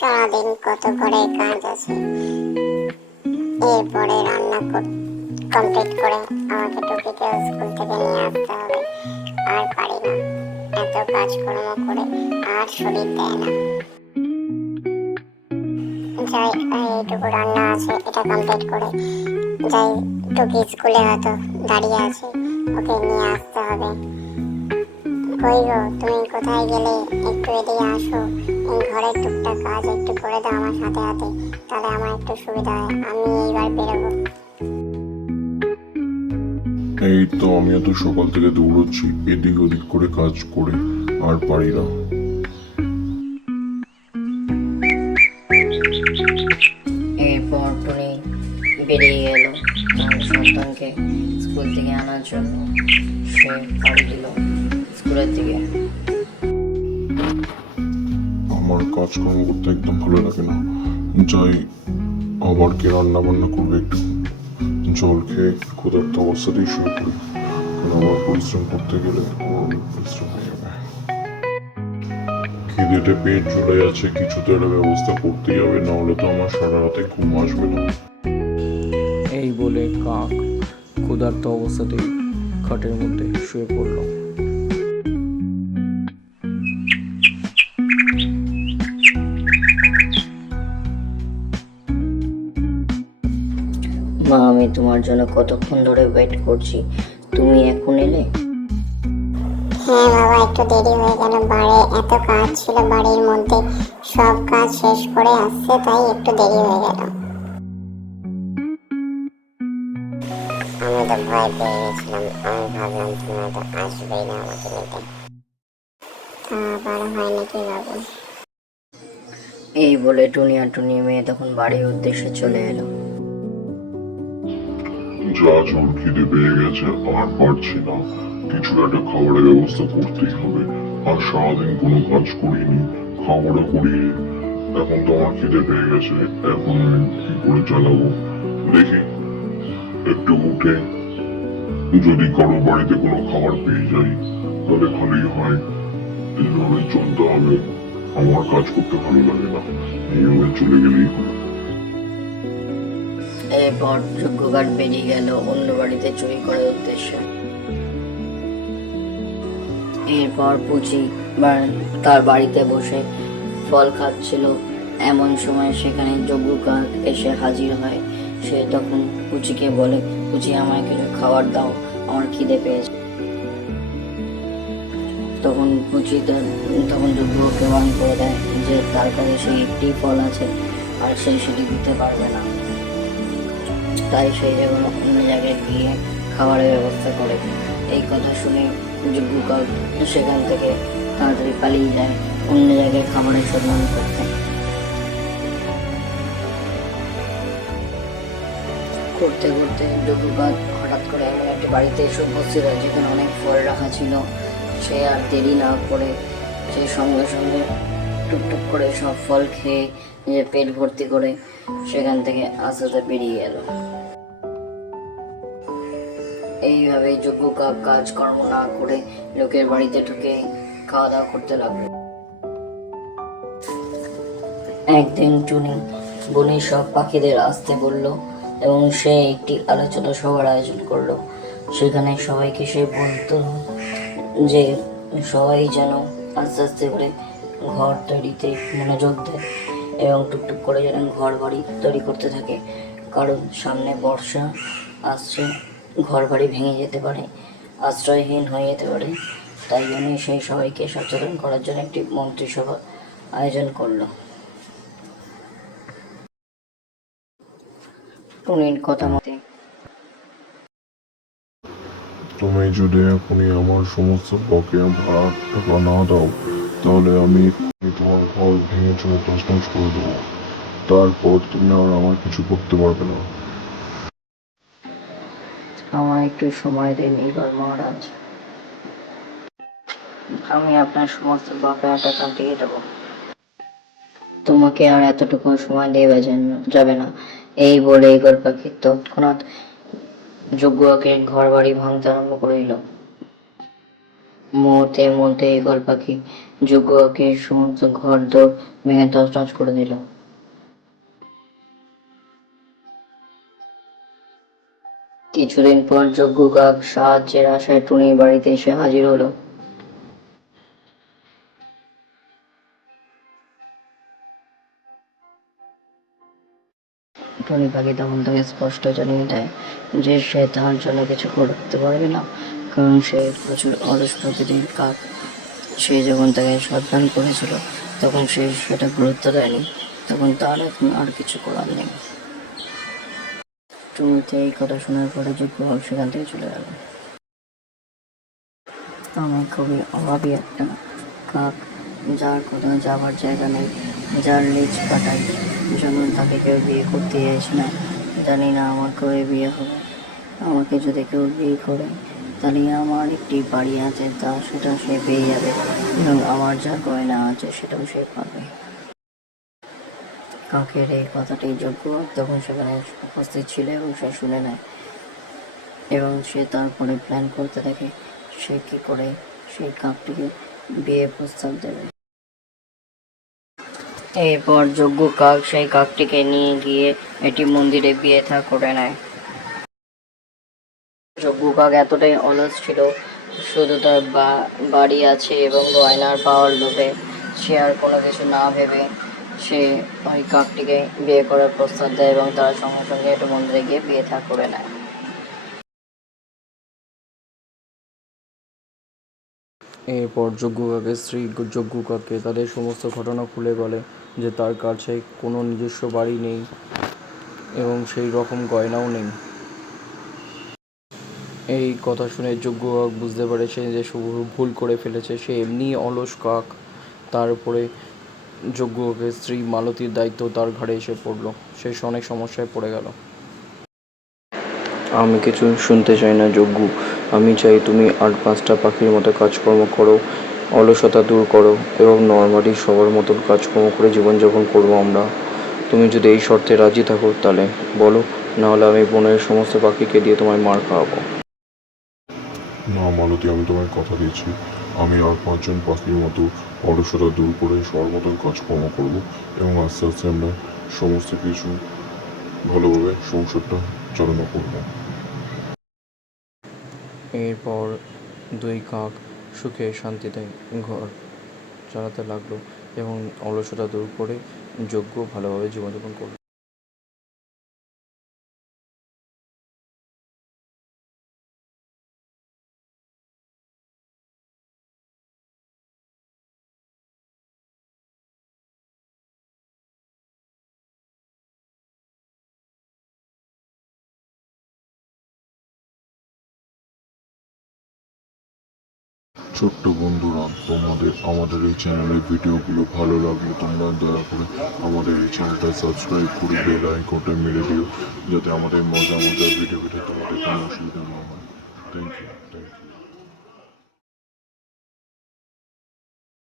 সারাদিন কত করে কাজ আছে। এরপরে রান্না কমপ্লিট করে আমাকে টুকিকে স্কুল থেকে নিয়ে আসতে হবে। আর পারি না। এত কাজকর্ম করে আর শরীর দেয় না। যাই এইটুকু রান্না আছে, এটা কমপ্লিট করে। যাই, টুকি স্কুলে হয়তো দাঁড়িয়ে আছে, ওকে নিয়ে আসতে হবে। কই গো তুমি কোথায় গেলে? একটু এদিকে আসো। এই ঘরের টুকটাক কাজ একটু করে দাও আমার সাথে হাতে তাহলে আমার একটু সুবিধা হয়। আমি এইবার বেরোবো। এই তো আমি এত সকাল থেকে দৌড়চ্ছি। এদিক ওদিক করে কাজ করে আর পারি না। এরপর টুনি বেরিয়ে গেল তার সন্তানকে স্কুল থেকে আনার জন্য। সে পাড়ি দিল। দিকে। আমার কাজকর্ম করতে একদম ভালো লাগে না। যাই আবার কে রান্না বান্না করবে? একটু জল খেয়ে ক্ষুধার্ত অবস্থাতেই শুরু পড়ি কারণ আমার পরিশ্রম করতে গেলে পরিশ্রম হয়ে যাবে। খিদেটে পেট চলে যাচ্ছে কিছু তো একটা ব্যবস্থা করতেই হবে নাহলে তো আমার সারা রাতে ঘুম আসবে না। এই বলে কাক ক্ষুধার্ত অবস্থাতেই খাটের মধ্যে শুয়ে পড়ল। আমি তোমার জন্য কতক্ষণ ধরে ওয়েট করছি। তুমি এখন এলে? হ্যাঁ বাবা একটু দেরি হয়ে গেল। বাড়ি এত কাজ ছিল বাড়ির মধ্যে সব কাজ শেষ করে আসছে তাই একটু দেরি হয়ে গেল। আমি তো ভয় পেয়ে গেছিলাম। আমি ভাবলাম তুমি হয়তো আসবেই না আমাকে নিতে। তা আবার হয় নাকি বাবু? এই বলে টুনিয়া টুনি মেয়ে তখন বাড়ির উদ্দেশ্যে চলে এলো। যা ঝোল খিদে পেয়ে গেছে, আর পারছি না। কিছু একটা খাবারের ব্যবস্থা করতেই হবে। আর সারাদিন কোনো কাজ করিনি, খাবারও করিনি। এখন তো আমার খিদে পেয়ে গেছে, এখন কি করে চালাবো? দেখি। একটু উঠে যদি কারও বাড়িতে কোনো খাবার পেয়ে যাই, তাহলে ভালোই হয়। এইভাবে চলতে হবে। আমার কাজ করতে ভালো লাগে না। এইভাবে চলে গেলেই হলো এরপর যজ্ঞঘাট বেরিয়ে গেল অন্য বাড়িতে চুরি করার উদ্দেশ্যে। এরপর পুচি তার বাড়িতে বসে ফল খাচ্ছিল। এমন সময় সেখানে যজ্ঞকাল এসে হাজির হয়। সে তখন পুচিকে বলে পুচি আমায় কিছু খাবার দাও, আমার খিদে পেয়েছে। তখন পুচি তখন যজ্ঞকে বান করে দেয় যে তার কাছে সেই একটি ফল আছে, আর সে সেটি দিতে পারবে না। তাই সেই জায়গায় অন্য জায়গায় গিয়ে খাবারের ব্যবস্থা করে এই কথা শুনে যজ্ঞকাল সেখান থেকে তাড়াতাড়ি পালিয়ে যায় অন্য জায়গায় খাবারের সন্ধান করতে। করতে করতে যজ্ঞকাল হঠাৎ করে এমন একটি বাড়িতে এসে উপস্থিত হয় যেখানে অনেক ফল রাখা ছিল। সে আর দেরি না করে সে সঙ্গে সঙ্গে টুকটুক করে সব ফল খেয়ে নিজের পেট ভর্তি করে সেখান থেকে আস্তে আস্তে বেরিয়ে গেল এইভাবে যোগ্য কাপ কাজকর্ম না করে লোকের বাড়িতে ঢুকে খাওয়া দাওয়া করতে লাগল। একদিন টুনি বনি সব পাখিদের আসতে বলল এবং সে একটি আলোচনা সভার আয়োজন করল। সেখানে সবাইকে সে বলতো যে সবাই যেন আস্তে আস্তে করে ঘর তৈরিতে মনোযোগ দেয় এবং টুকটুক করে যেন ঘর বাড়ি তৈরি করতে থাকে। কারণ সামনে বর্ষা আসছে। ঘর বাড়ি ভেঙে যেতে পারে, আশ্রয়হীন হয়ে যেতে পারে, তাই জন্য সেই সবাইকে সচেতন করার জন্য একটি মন্ত্রিসভা আয়োজন করল। তুমি যদি এখনই আমার সমস্ত বকেয়া টাকা না দাও, তাহলে আমি তোমার ঘর ভেঙে চলে করে দেবো। তারপর তুমি আর আমার কিছু করতে পারবে না। আমার একটু সময় দিন এবার মহারাজ। আমি আপনার সমস্ত বকেয়া টাকা দিয়ে দেবো। তোমাকে আর এতটুকু সময় দেওয়া যাবে না। এই বলে এগোর পাখি তৎক্ষণাৎ যজ্ঞকে ঘর বাড়ি ভাঙতে আরম্ভ করিল। মুহূর্তে মধ্যে এগল পাখি যজ্ঞকে সমস্ত ঘর দোর ভেঙে তছনছ করে দিল। কিছুদিন পর যজ্ঞ কাক সাহায্যের আশায় টুনির বাড়িতে এসে হাজির হলো। টুনি পাখি তখন তাকে স্পষ্ট জানিয়ে দেয় যে সে তার জন্য কিছু করতে পারবে না, কারণ সে প্রচুর অলস প্রকৃতির কাক। সে যখন তাকে সাবধান করেছিল, তখন সে সেটা গুরুত্ব দেয়নি, তখন তার এখন আর কিছু করার নেই। টুনিতে এই কথা শোনার পরে যোগ্য সেখান থেকে চলে গেল আমার খুবই অভাবী একটা কাক, যার কোথাও যাওয়ার জায়গা নেই, যার লেজ কাটাই যেন তাকে কেউ বিয়ে করতে এসে না, জানি না আমার কবে বিয়ে হবে। আমাকে যদি কেউ বিয়ে করে, তাহলে আমার একটি বাড়ি আছে, তা সেটা সে পেয়ে যাবে এবং আমার যা গয়না আছে, সেটাও সে পাবে। কাকের এই কথাটি যোগ্য? তখন সেখানে উপস্থিত ছিল এবং সে শুনে নেয়। এবং সে তারপরে প্ল্যান করতে থাকে সে কি করে সেই কাকটিকে বিয়ে প্রস্তাব দেবে। এরপর যোগ্য কাক সেই কাকটিকে নিয়ে গিয়ে এটি মন্দিরে বিয়ে থা করে নেয়। যজ্ঞ কাক এতটাই অলস ছিল, শুধু তার বাড়ি আছে এবং গয়নার পাওয়ার লোভে সে আর কোনো কিছু না ভেবে সে ওই কাকটিকে বিয়ে করার প্রস্তাব দেয় এবং তার সঙ্গে সঙ্গে একটু মন্দিরে গিয়ে বিয়ে থা করে নেয়। এরপর যজ্ঞ কাকের স্ত্রী যজ্ঞ কাককে তাদের সমস্ত ঘটনা খুলে বলে যে তার কাছে কোনো নিজস্ব বাড়ি নেই এবং সেই রকম গয়নাও নেই। এই কথা শুনে যজ্ঞ বুঝতে পারে সে যে ভুল করে ফেলেছে, সে এমনি অলস কাক। তার কাকের স্ত্রী মালতীর দায়িত্ব তার ঘাড়ে এসে পড়ল। সে অনেক সমস্যায় পড়ে গেল। আমি কিছু শুনতে চাই না যজ্ঞ আমি চাই তুমি আট পাঁচটা পাখির মতো কাজকর্ম করো, অলসতা দূর করো এবং নর্মালি সবার মতন কাজকর্ম করে জীবনযাপন করব আমরা। তুমি যদি এই শর্তে রাজি থাকো তাহলে বলো, নাহলে আমি বনের সমস্ত পাখিকে দিয়ে তোমায় মার খাওয়াবো। না, মালতী, আমি তোমায় কথা দিয়েছি। আমি আর পাঁচজন পাখির মতো অলসতা দূর করে সবার মতন কাজকর্ম করব এবং আস্তে আস্তে আমরা সমস্ত কিছু ভালোভাবে সংসারটা চালনা করব। এরপর দুই কাক সুখে শান্তিতে ঘর চালাতে লাগল এবং অলসতা দূর করে যোগ্য ভালোভাবে জীবনযাপন করল। ছোট্ট বন্ধুরা, তোমাদের, আমাদের এই চ্যানেলের ভিডিওগুলো ভালো লাগলে তোমরা দয়া করে আমাদের এই চ্যানেলটা সাবস্ক্রাইব করে বেল আইকনটা মেরে দিও, যাতে আমাদের মজা মজার ভিডিও পেতে তোমাদের কোনো অসুবিধা না হয়। Thank you